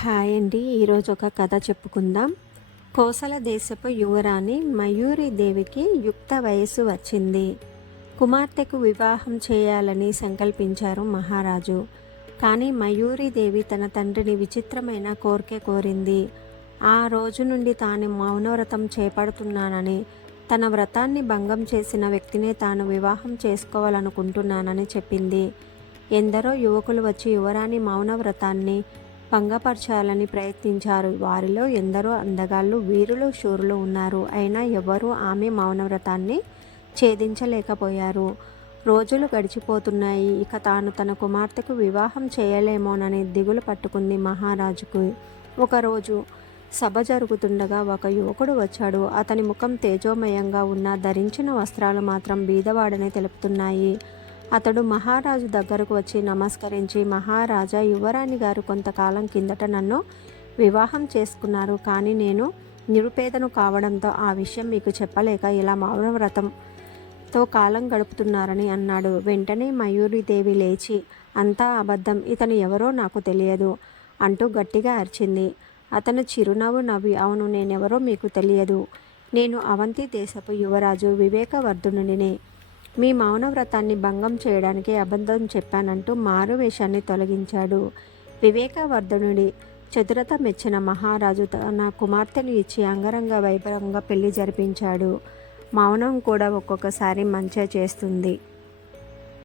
Hi అండి. ఈరోజు ఒక కథ చెప్పుకుందాం. కోసల దేశపు యువరాణి మయూరి దేవికి యుక్త వయస్సు వచ్చింది. కుమార్తెకు వివాహం చేయాలని సంకల్పించారు మహారాజు. కానీ మయూరి దేవి తన తండ్రిని విచిత్రమైన కోరిక కోరింది. ఆ రోజు నుండి తాను మౌనవ్రతం చేపడుతున్నానని తన వ్రతాన్ని భంగం చేసిన వ్యక్తినే తాను వివాహం చేసుకోవాలనుకుంటున్నానని చెప్పింది. ఎందరో యువకులు వచ్చి యువరాణి మౌనవ్రతాన్ని భంగపరచాలని ప్రయత్నించారు. వారిలో ఎందరో అందగాళ్ళు వీరులు శూరులు ఉన్నారు. అయినా ఎవరూ ఆమె మౌనవ్రతాన్ని ఛేదించలేకపోయారు. రోజులు గడిచిపోతున్నాయి. ఇక తాను తన కుమార్తెకు వివాహం చేయలేమోనని దిగులు పట్టుకుంది మహారాజుకు. ఒకరోజు సభ జరుగుతుండగా ఒక యువకుడు వచ్చాడు. అతని ముఖం తేజోమయంగా ఉన్న ధరించిన వస్త్రాలు మాత్రం బీదవాడని తెలుపుతున్నాయి. అతడు మహారాజు దగ్గరకు వచ్చి నమస్కరించి మహారాజా యువరాణి గారు కొంతకాలం కిందట నన్ను వివాహం చేసుకున్నారు. కానీ నేను నిరుపేదను కావడంతో ఆ విషయం మీకు చెప్పలేక ఇలా మౌనవ్రతంతో కాలం గడుపుతున్నారని అన్నాడు. వెంటనే మయూరిదేవి లేచి అంతా అబద్ధం. ఇతను ఎవరో నాకు తెలియదు అంటూ గట్టిగా అరిచింది. అతను చిరునవ్వు నవ్వి అవును నేనెవరో మీకు తెలియదు. నేను అవంతి దేశపు యువరాజు వివేకవర్ధనుడిని మీ మౌనవ్రతాన్ని భంగం చేయడానికి అబద్ధం చెప్పానంటూ మారు వేషాన్ని తొలగించాడు. వివేకవర్ధనుడి చతురత మెచ్చిన మహారాజు తన కుమార్తెను ఇచ్చి అంగరంగ వైభవంగా పెళ్ళి జరిపించాడు. మౌనం కూడా ఒక్కొక్కసారి మంచి చేస్తుంది.